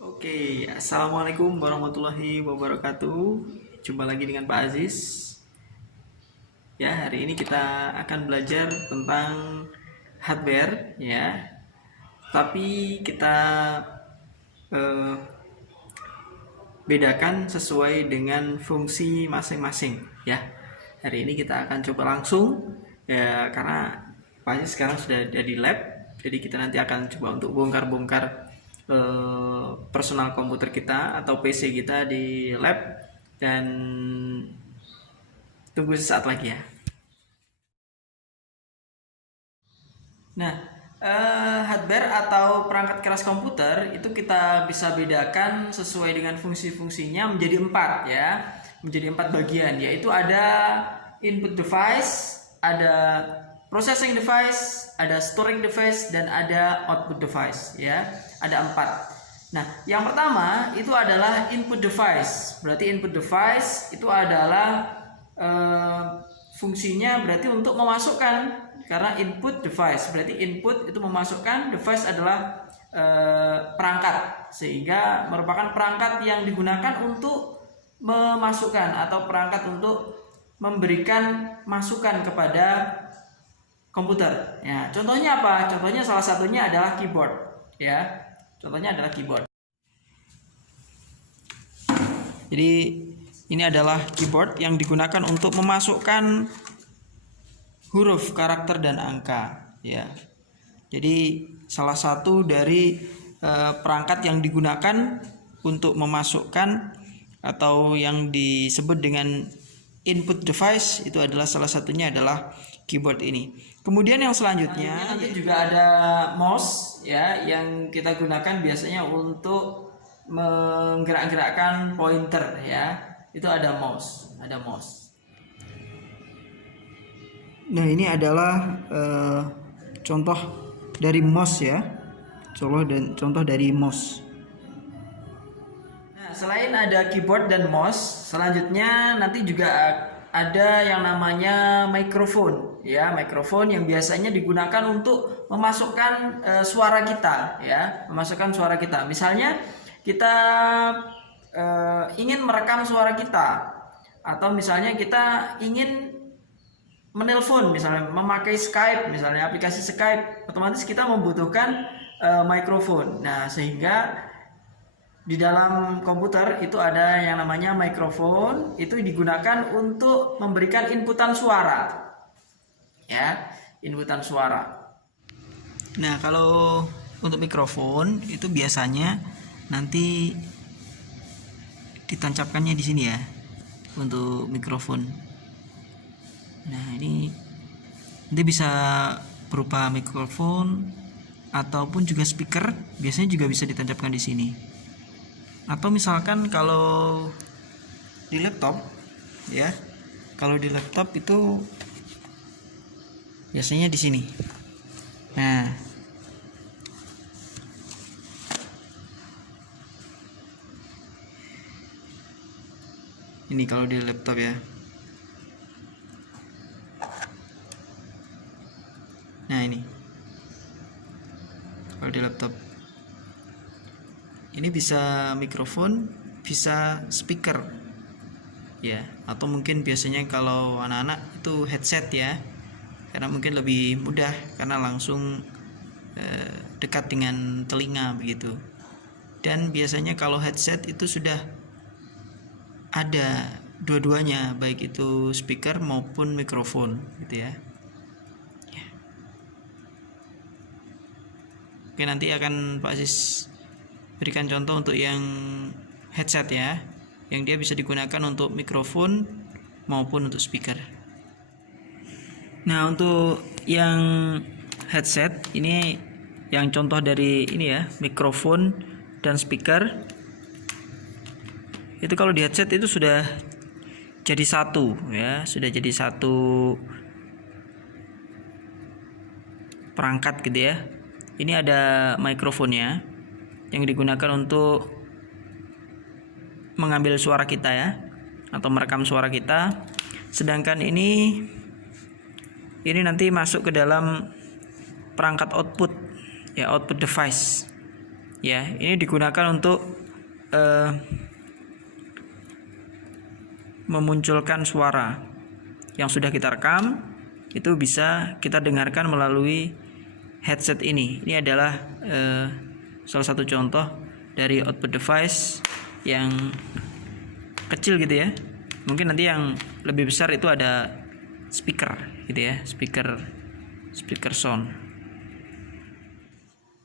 Oke, assalamualaikum warahmatullahi wabarakatuh. Jumpa lagi dengan Pak Aziz. Ya, hari ini kita akan belajar tentang hardware, ya. Tapi kita eh, bedakan sesuai dengan fungsi masing-masing, ya. Hari ini kita akan coba langsung, ya, karena Pak Aziz sekarang sudah ada di lab, jadi kita nanti akan coba untuk bongkar-bongkar personal komputer kita atau PC kita di lab, dan tunggu sesaat lagi ya. Nah, hardware atau perangkat keras komputer itu kita bisa bedakan sesuai dengan fungsi-fungsinya menjadi 4, ya, menjadi 4 bagian, yaitu ada input device, ada processing device, ada storing device, dan ada output device, ya. Ada 4. Nah, yang pertama itu adalah input device. Berarti input device itu adalah fungsinya berarti untuk memasukkan, karena input device berarti input itu memasukkan, device adalah perangkat, sehingga merupakan perangkat yang digunakan untuk memasukkan atau perangkat untuk memberikan masukan kepada komputer. Ya, contohnya apa? Contohnya salah satunya adalah keyboard, ya. Contohnya adalah keyboard. Jadi ini adalah keyboard yang digunakan untuk memasukkan huruf, karakter, dan angka, ya. Jadi salah satu dari perangkat yang digunakan untuk memasukkan atau yang disebut dengan input device itu adalah salah satunya adalah keyboard ini. Kemudian yang selanjutnya nanti juga ada mouse, ya, yang kita gunakan biasanya untuk menggerak-gerakkan pointer, ya. Itu ada mouse, Nah, ini adalah contoh dari mouse, ya. Contoh dari mouse. Nah, selain ada keyboard dan mouse, selanjutnya nanti juga ada yang namanya mikrofon, ya. Mikrofon yang biasanya digunakan untuk memasukkan suara kita, ya, memasukkan suara kita. Misalnya kita ingin merekam suara kita, atau misalnya kita ingin menelpon, misalnya memakai Skype, misalnya aplikasi Skype, otomatis kita membutuhkan mikrofon. Nah, sehingga di dalam komputer itu ada yang namanya mikrofon, itu digunakan untuk memberikan inputan suara, ya, inputan suara. Nah, kalau untuk mikrofon itu biasanya nanti ditancapkannya di sini, ya, untuk mikrofon. Nah, ini nanti bisa berupa mikrofon ataupun juga speaker, biasanya juga bisa ditancapkan di sini. Atau misalkan kalau di laptop, ya, kalau di laptop itu biasanya di sini. Nah, ini kalau di laptop, ya. Nah, ini kalau di laptop ini bisa mikrofon, bisa speaker, ya. Atau mungkin biasanya kalau anak-anak itu headset, ya, karena mungkin lebih mudah karena langsung dekat dengan telinga begitu. Dan biasanya kalau headset itu sudah ada dua-duanya, baik itu speaker maupun mikrofon, gitu, ya. Oke, nanti akan Pak Aziz berikan contoh untuk yang headset, ya, yang dia bisa digunakan untuk mikrofon maupun untuk speaker. Nah, untuk yang headset ini yang contoh dari ini, ya, mikrofon dan speaker. Itu kalau di headset itu sudah jadi satu, ya, sudah jadi satu perangkat, gitu, ya. Ini ada mikrofonnya yang digunakan untuk mengambil suara kita, ya, atau merekam suara kita. Sedangkan ini nanti masuk ke dalam perangkat output, ya, output device. Ya, ini digunakan untuk memunculkan suara yang sudah kita rekam, itu bisa kita dengarkan melalui headset ini. Ini adalah salah satu contoh dari output device yang kecil gitu ya. Mungkin nanti yang lebih besar itu ada speaker gitu ya, speaker sound.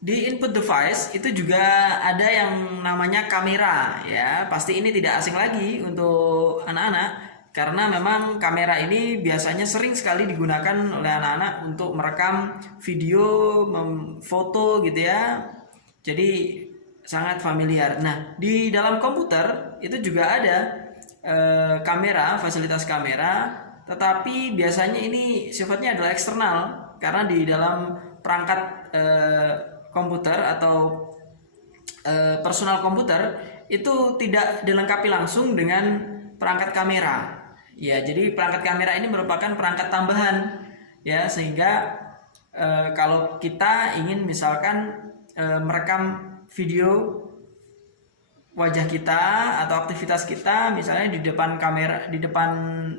Di input device itu juga ada yang namanya kamera ya. Pasti ini tidak asing lagi untuk anak-anak, karena memang kamera ini biasanya sering sekali digunakan oleh anak-anak untuk merekam video, foto gitu ya. Jadi sangat familiar. Nah, di dalam komputer itu juga ada kamera, fasilitas kamera, tetapi biasanya ini sifatnya adalah eksternal, karena di dalam perangkat komputer atau personal komputer itu tidak dilengkapi langsung dengan perangkat kamera. Ya, jadi perangkat kamera ini merupakan perangkat tambahan ya, sehingga kalau kita ingin misalkan merekam video wajah kita atau aktivitas kita misalnya di depan kamera, di depan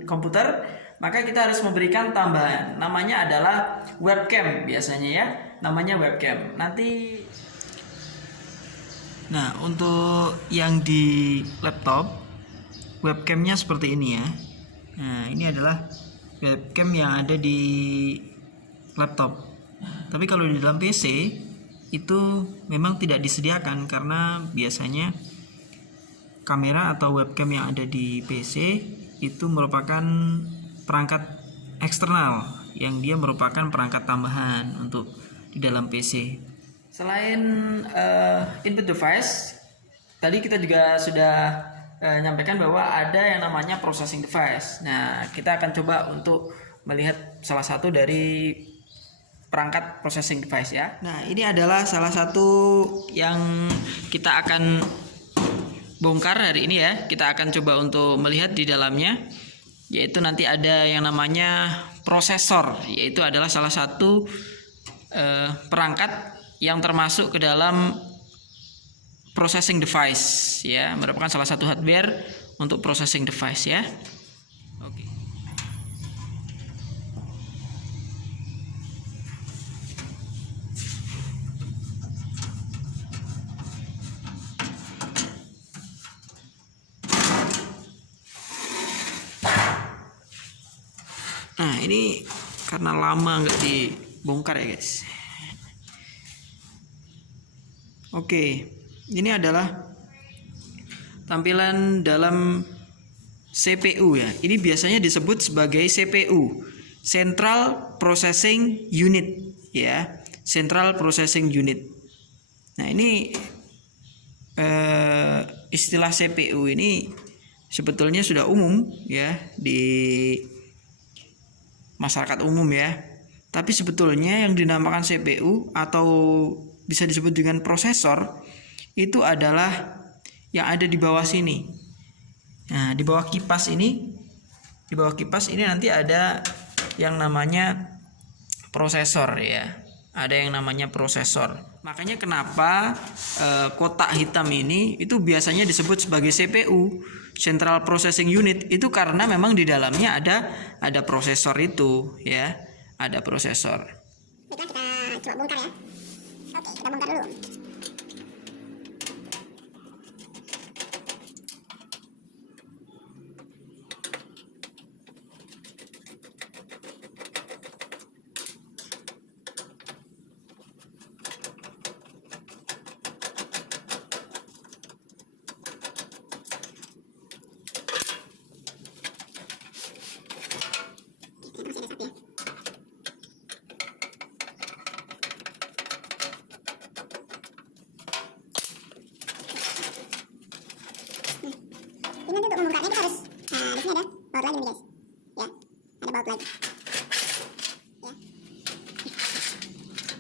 komputer, maka kita harus memberikan tambahan, namanya adalah webcam biasanya ya, namanya webcam. Nah, untuk yang di laptop webcamnya seperti ini ya. Nah, ini adalah webcam yang ada di laptop. Tapi kalau di dalam PC itu memang tidak disediakan, karena biasanya kamera atau webcam yang ada di PC itu merupakan perangkat eksternal yang dia merupakan perangkat tambahan untuk di dalam PC. Selain input device, tadi kita juga sudah nyampaikan bahwa ada yang namanya processing device. Nah, kita akan coba untuk melihat salah satu dari perangkat processing device ya. Nah, ini adalah salah satu yang kita akan bongkar hari ini ya. Kita akan coba untuk melihat di dalamnya, yaitu nanti ada yang namanya prosesor, yaitu adalah salah satu perangkat yang termasuk ke dalam processing device ya, merupakan salah satu hardware untuk processing device ya. Oke. Nah, ini karena lama nggak dibongkar ya guys. Oke, ini adalah tampilan dalam CPU ya. Ini biasanya disebut sebagai CPU, Central Processing Unit ya, Central Processing Unit. Nah, ini istilah CPU ini sebetulnya sudah umum ya di masyarakat umum ya. Tapi sebetulnya yang dinamakan CPU atau bisa disebut dengan prosesor itu adalah yang ada di bawah sini. Nah, di bawah kipas ini, nanti ada yang namanya prosesor ya. Ada yang namanya prosesor. Makanya kenapa kotak hitam ini itu biasanya disebut sebagai CPU, Central Processing Unit, itu karena memang di dalamnya ada prosesor itu ya, ada prosesor. Kita coba bongkar ya. Oke, kita bongkar dulu. Ini nanti untuk membongkarnya kita harus, nah di sini ada baut lagi nih guys, ya, ada baut lagi, ya,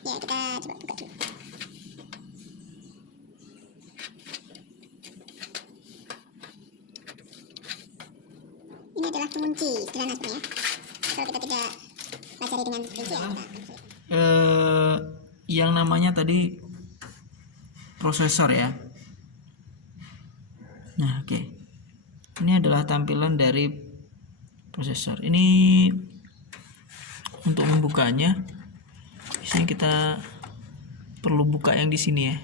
ya kita coba buka dulu. Ini adalah pengunci, sederhana sebenarnya. Kalau kita tidak pelajari dengan rinci ya. Yang namanya tadi prosesor ya. Nah, oke. Ini adalah tampilan dari prosesor. Ini untuk membukanya, di sini kita perlu buka yang di sini ya.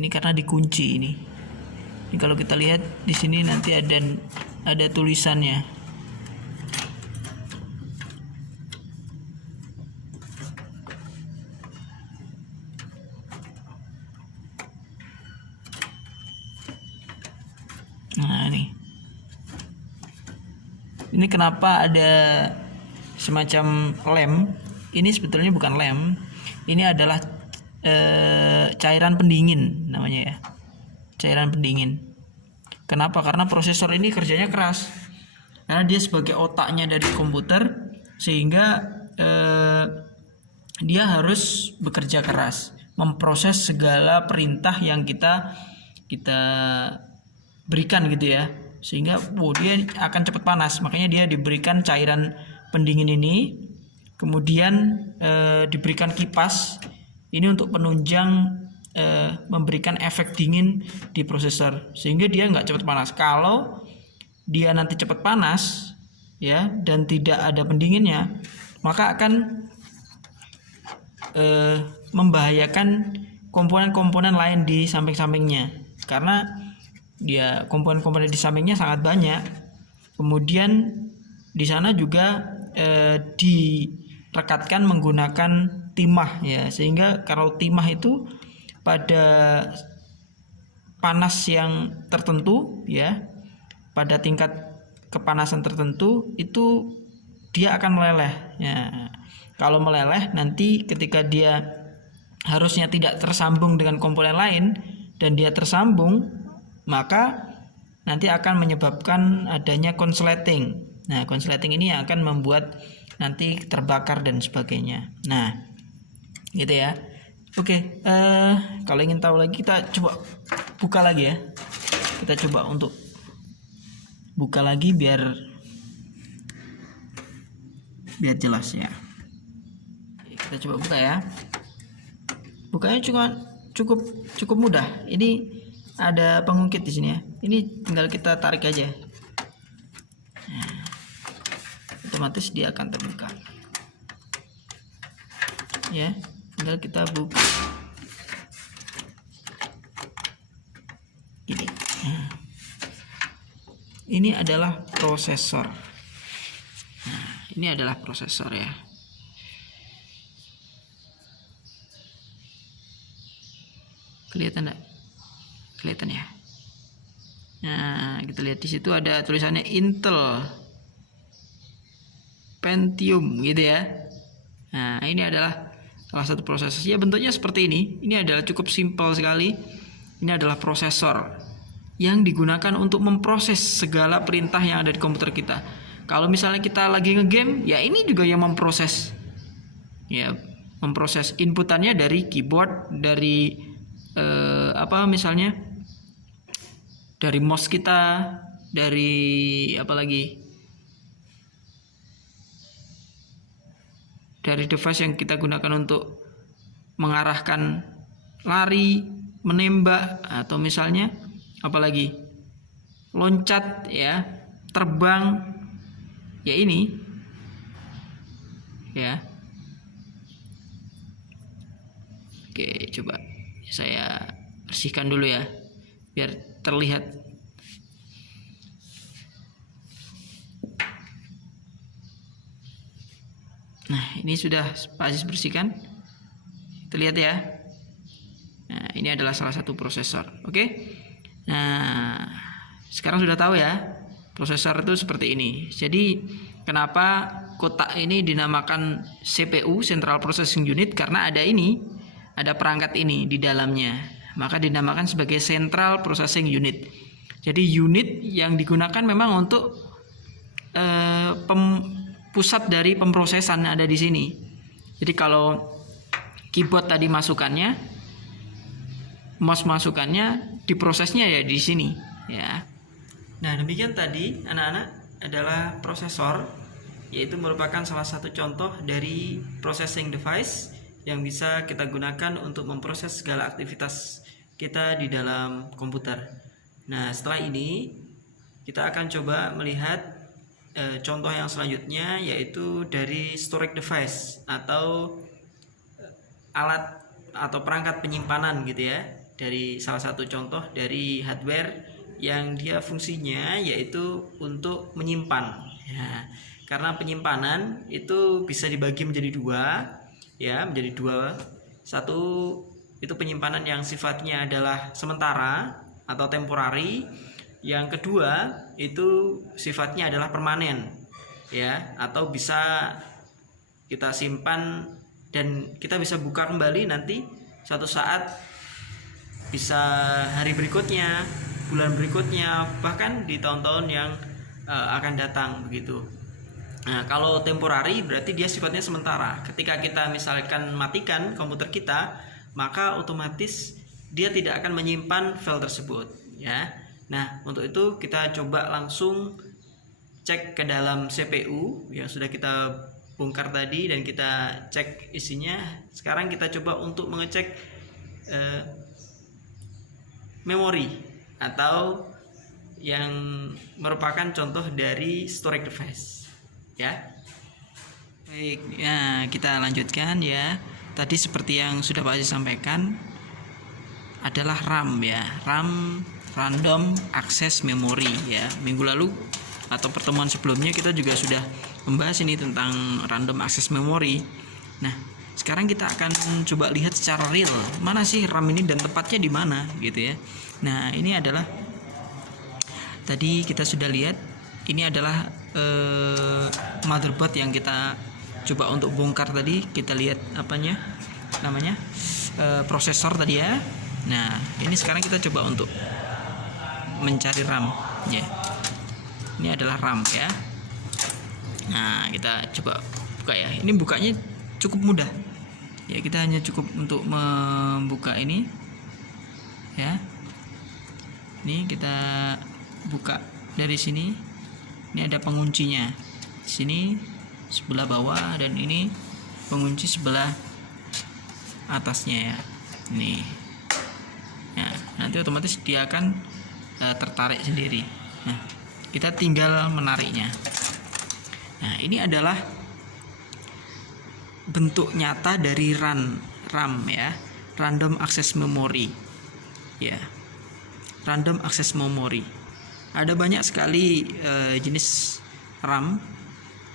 Ini karena dikunci ini. Ini kalau kita lihat di sini nanti ada tulisannya. Nah, ini kenapa ada semacam lem? Ini sebetulnya bukan lem. Ini adalah cairan pendingin namanya ya. Cairan pendingin. Kenapa? Karena prosesor ini kerjanya keras. Karena dia sebagai otaknya dari komputer, sehingga dia harus bekerja keras, memproses segala perintah yang kita berikan gitu ya, sehingga dia akan cepat panas. Makanya dia diberikan cairan pendingin ini, kemudian diberikan kipas ini untuk penunjang, memberikan efek dingin di prosesor sehingga dia nggak cepat panas. Kalau dia nanti cepat panas ya dan tidak ada pendinginnya, maka akan membahayakan komponen-komponen lain di samping-sampingnya, karena dia komponen-komponen di sampingnya sangat banyak. Kemudian di sana juga direkatkan menggunakan timah ya, sehingga kalau timah itu pada panas yang tertentu ya, pada tingkat kepanasan tertentu itu dia akan meleleh ya. Kalau meleleh nanti ketika dia harusnya tidak tersambung dengan komponen lain dan dia tersambung, maka nanti akan menyebabkan adanya konsleting. Nah, konsleting ini yang akan membuat nanti terbakar dan sebagainya. Nah, gitu ya. Oke, kalau ingin tahu lagi kita coba buka lagi ya. Kita coba untuk buka lagi biar jelas ya. Kita coba buka ya. Bukanya cukup mudah. Ini ada pengungkit di sini ya. Ini tinggal kita tarik aja. Nah, otomatis dia akan terbuka. Ya, tinggal kita buka. Ini. Nah, ini adalah prosesor. Nah, ini adalah prosesor ya. Kelihatan enggak? Kelihatan ya. Nah, kita lihat di situ ada tulisannya Intel Pentium gitu ya. Nah, ini adalah salah satu prosesor. Ya, bentuknya seperti ini. Ini adalah cukup simpel sekali. Ini adalah prosesor yang digunakan untuk memproses segala perintah yang ada di komputer kita. Kalau misalnya kita lagi ngegame, ya ini juga yang memproses. Ya, memproses inputannya dari keyboard, dari misalnya dari mouse kita, dari dari device yang kita gunakan untuk mengarahkan lari, menembak, atau misalnya loncat ya, terbang ya, ini ya. Oke, coba saya bersihkan dulu ya biar terlihat. Nah, ini sudah Pak Aziz bersihkan. Kita lihat ya. Nah, ini adalah salah satu prosesor. Oke. Nah, sekarang sudah tahu ya, prosesor itu seperti ini. Jadi, kenapa kotak ini dinamakan CPU, Central Processing Unit? Karena ada perangkat ini di dalamnya. Maka dinamakan sebagai Central Processing Unit. Jadi unit yang digunakan memang untuk pusat dari pemrosesan ada di sini. Jadi kalau keyboard tadi masukannya, mouse masukannya, diprosesnya ya di sini ya. Nah, demikian tadi anak-anak adalah prosesor, yaitu merupakan salah satu contoh dari processing device yang bisa kita gunakan untuk memproses segala aktivitas kita di dalam komputer. Nah, setelah ini kita akan coba melihat contoh yang selanjutnya, yaitu dari storage device atau alat atau perangkat penyimpanan gitu ya, dari salah satu contoh dari hardware yang dia fungsinya yaitu untuk menyimpan ya. Karena penyimpanan itu bisa dibagi menjadi dua ya, menjadi dua. Satu itu penyimpanan yang sifatnya adalah sementara atau temporary. Yang kedua itu sifatnya adalah permanen ya, atau bisa kita simpan dan kita bisa buka kembali nanti suatu saat, bisa hari berikutnya, bulan berikutnya, bahkan di tahun-tahun yang akan datang begitu. Nah, kalau temporary berarti dia sifatnya sementara. Ketika kita misalkan matikan komputer kita, maka otomatis dia tidak akan menyimpan file tersebut ya. Nah, untuk itu kita coba langsung cek ke dalam CPU yang sudah kita bongkar tadi dan kita cek isinya. Sekarang kita coba untuk mengecek memori atau yang merupakan contoh dari storage device ya. Baik, ya kita lanjutkan ya. Tadi seperti yang sudah Pak Aziz sampaikan adalah RAM ya, RAM Random Access Memory ya. Minggu lalu atau pertemuan sebelumnya kita juga sudah membahas ini tentang Random Access Memory. Nah, sekarang kita akan coba lihat secara real mana sih RAM ini dan tepatnya di mana gitu ya. Nah, ini adalah tadi kita sudah lihat, ini adalah motherboard yang kita coba untuk bongkar tadi. Kita lihat namanya prosesor tadi ya. Nah, ini sekarang kita coba untuk mencari RAM ya. Ini adalah RAM ya. Nah, kita coba buka ya. Ini bukanya cukup mudah ya, kita hanya cukup untuk membuka ini ya. Ini kita buka dari sini. Ini ada penguncinya di sini sebelah bawah, dan ini pengunci sebelah atasnya ya. Nih ya, nanti otomatis dia akan tertarik sendiri. Nah, kita tinggal menariknya. Nah, ini adalah bentuk nyata dari RAM ya, Random Access Memory ya, Random Access Memory. Ada banyak sekali jenis RAM.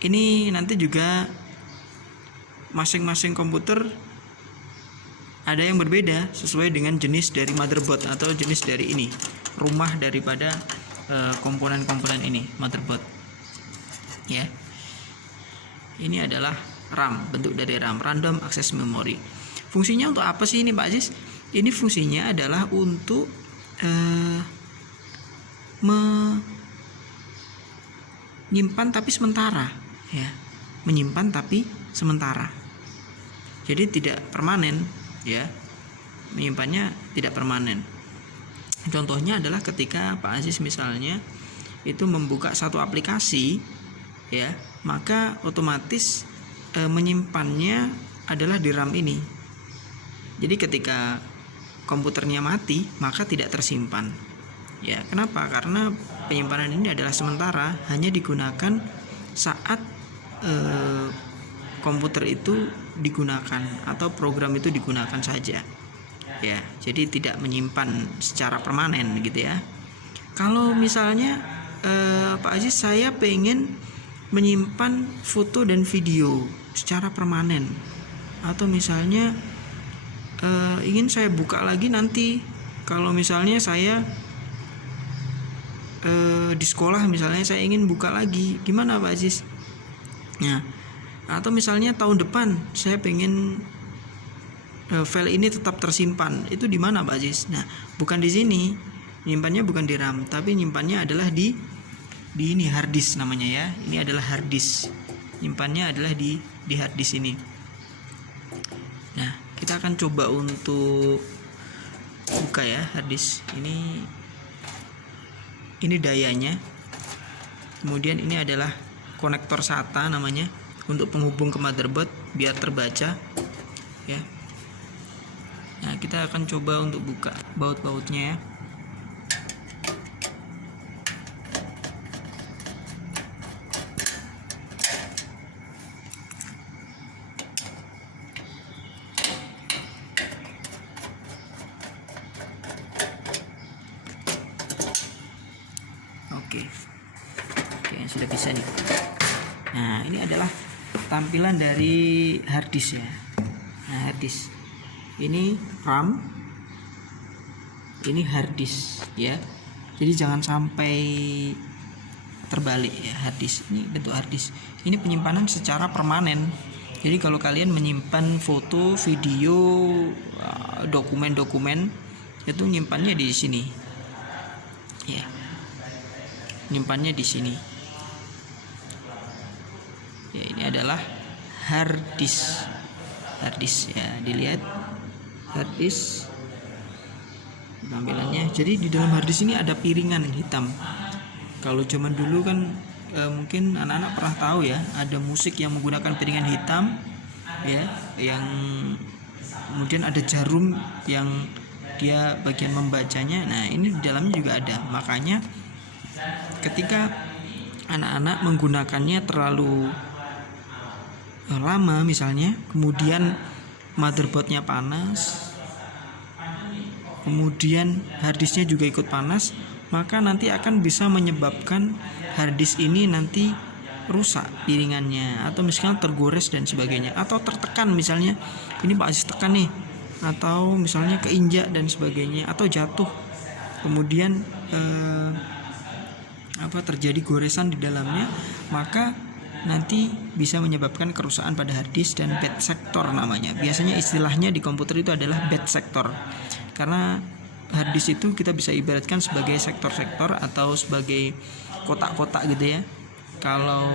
Ini nanti juga masing-masing komputer ada yang berbeda sesuai dengan jenis dari motherboard atau jenis dari ini, rumah daripada komponen-komponen ini, motherboard ya. Ini adalah RAM, bentuk dari RAM, Random Access Memory. Fungsinya untuk apa sih ini Pak Aziz? Ini fungsinya adalah untuk menyimpan tapi sementara ya, menyimpan tapi sementara, jadi tidak permanen ya, menyimpannya tidak permanen. Contohnya adalah ketika Pak Aziz misalnya itu membuka satu aplikasi ya, maka otomatis menyimpannya adalah di RAM ini. Jadi ketika komputernya mati maka tidak tersimpan ya. Kenapa? Karena penyimpanan ini adalah sementara, hanya digunakan saat komputer itu digunakan atau program itu digunakan saja ya. Jadi tidak menyimpan secara permanen gitu ya. Kalau misalnya Pak Aziz, saya pengen menyimpan foto dan video secara permanen, atau misalnya ingin saya buka lagi nanti kalau misalnya saya di sekolah, misalnya saya ingin buka lagi, gimana Pak Aziz? Nah, atau misalnya tahun depan saya pengen file ini tetap tersimpan, itu di mana Pak Aziz? Nah, bukan di sini, nyimpannya bukan di RAM, tapi nyimpannya adalah di ini hard disk namanya ya. Ini adalah hard disk, nyimpannya adalah di hard disk ini. Nah, kita akan coba untuk buka ya hard disk ini dayanya. Kemudian ini adalah konektor SATA namanya, untuk penghubung ke motherboard biar terbaca. ya. Nah, kita akan coba untuk buka baut-bautnya ya. Oke, sudah bisa nih. Nah, ini adalah tampilan dari harddisk ya. Nah, harddisk ini RAM, ini harddisk ya. Jadi jangan sampai terbalik ya. Harddisk ini bentuk harddisk. Ini penyimpanan secara permanen. Jadi kalau kalian menyimpan foto, video, dokumen-dokumen, itu nyimpannya di sini. Ya. Nyimpannya di sini. Ya, ini adalah harddisk. Harddisk ya, dilihat harddisk tampilannya. Jadi di dalam harddisk ini ada piringan hitam. Kalau zaman dulu kan mungkin anak-anak pernah tahu ya, ada musik yang menggunakan piringan hitam ya, yang kemudian ada jarum yang dia bagian membacanya. Nah, ini di dalamnya juga ada. Makanya ketika anak-anak menggunakannya terlalu lama misalnya, kemudian motherboardnya panas, kemudian harddisknya juga ikut panas, maka nanti akan bisa menyebabkan harddisk ini nanti rusak piringannya, atau misalnya tergores dan sebagainya, atau tertekan misalnya, ini Pak Aziz tekan nih, atau misalnya keinjak dan sebagainya, atau jatuh, kemudian terjadi goresan di dalamnya, maka nanti bisa menyebabkan kerusakan pada harddisk dan bad sector namanya. Biasanya istilahnya di komputer itu adalah bad sector, karena harddisk itu kita bisa ibaratkan sebagai sektor-sektor atau sebagai kotak-kotak gitu ya. Kalau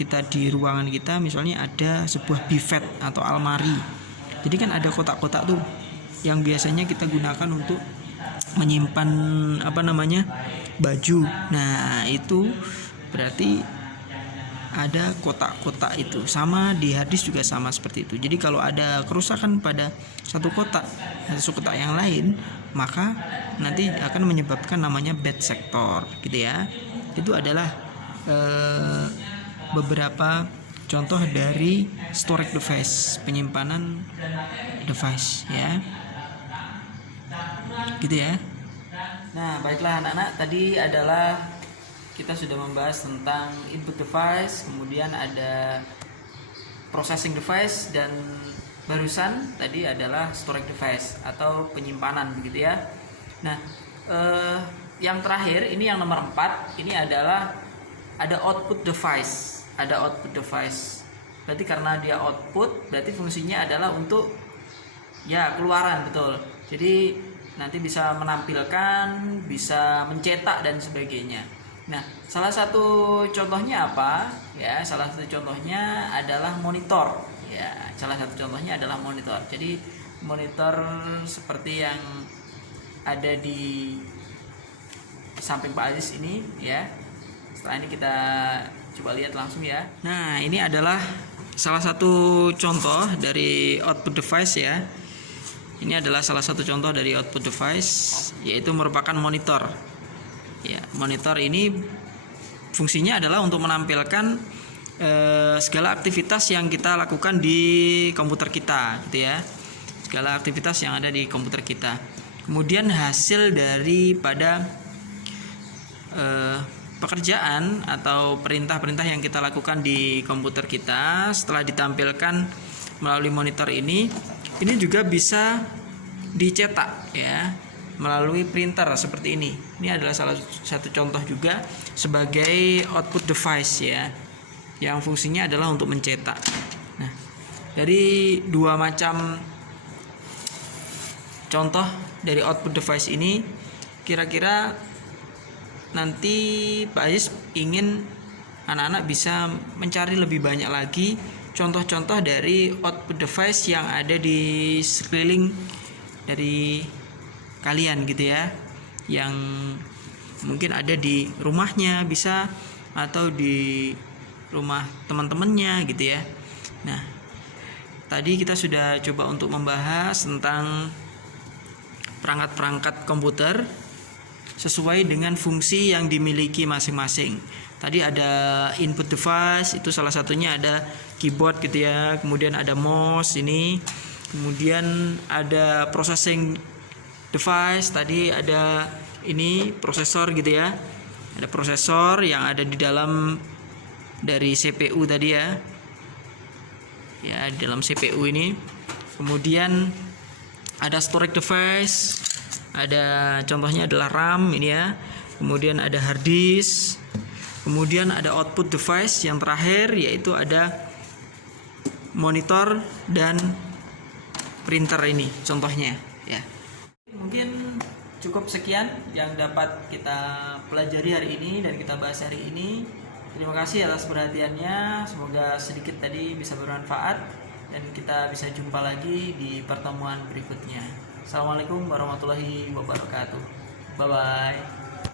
kita di ruangan kita misalnya ada sebuah buffet atau almari, jadi kan ada kotak-kotak tuh yang biasanya kita gunakan untuk menyimpan baju. Nah, itu berarti ada kotak-kotak itu. Sama di harddisk juga sama seperti itu. Jadi kalau ada kerusakan pada satu kotak yang lain, maka nanti akan menyebabkan namanya bad sector gitu ya. Itu adalah beberapa contoh dari storage device, penyimpanan device ya. Gitu ya. Nah, baiklah anak-anak, tadi adalah kita sudah membahas tentang input device, kemudian ada processing device, dan barusan tadi adalah storage device atau penyimpanan begitu ya. Nah, yang terakhir ini yang nomor 4, ini adalah ada output device. Ada output device. Berarti karena dia output, berarti fungsinya adalah untuk ya keluaran, betul. Jadi nanti bisa menampilkan, bisa mencetak dan sebagainya. Nah, salah satu contohnya apa? Ya, salah satu contohnya adalah monitor. Ya, salah satu contohnya adalah monitor. Jadi monitor seperti yang ada di samping Pak Aziz ini ya. Setelah ini kita coba lihat langsung ya. Nah, ini adalah salah satu contoh dari output device ya. Ini adalah salah satu contoh dari output device, yaitu merupakan monitor. Ya, monitor ini fungsinya adalah untuk menampilkan segala aktivitas yang kita lakukan di komputer kita, gitu ya. Segala aktivitas yang ada di komputer kita. Kemudian hasil daripada pekerjaan atau perintah-perintah yang kita lakukan di komputer kita setelah ditampilkan melalui monitor ini juga bisa dicetak ya melalui printer seperti ini. Ini adalah salah satu contoh juga sebagai output device ya, yang fungsinya adalah untuk mencetak. Nah, dari dua macam contoh dari output device ini, kira-kira nanti Pak Aziz ingin anak-anak bisa mencari lebih banyak lagi contoh-contoh dari output device yang ada di sekeliling dari kalian gitu ya, yang mungkin ada di rumahnya bisa, atau di rumah teman-temannya gitu ya. Nah, tadi kita sudah coba untuk membahas tentang perangkat-perangkat komputer sesuai dengan fungsi yang dimiliki masing-masing. Tadi ada input device, itu salah satunya ada keyboard gitu ya, kemudian ada mouse ini, kemudian ada processing device, tadi ada ini prosesor gitu ya, ada prosesor yang ada di dalam dari CPU tadi ya, di dalam CPU ini. Kemudian ada storage device, ada contohnya adalah RAM ini ya, kemudian ada hard disk, kemudian ada output device yang terakhir yaitu ada monitor dan printer ini contohnya ya. Mungkin cukup sekian yang dapat kita pelajari hari ini dan kita bahas hari ini. Terima kasih atas perhatiannya, semoga sedikit tadi bisa bermanfaat dan kita bisa jumpa lagi di pertemuan berikutnya. Assalamualaikum warahmatullahi wabarakatuh. Bye bye.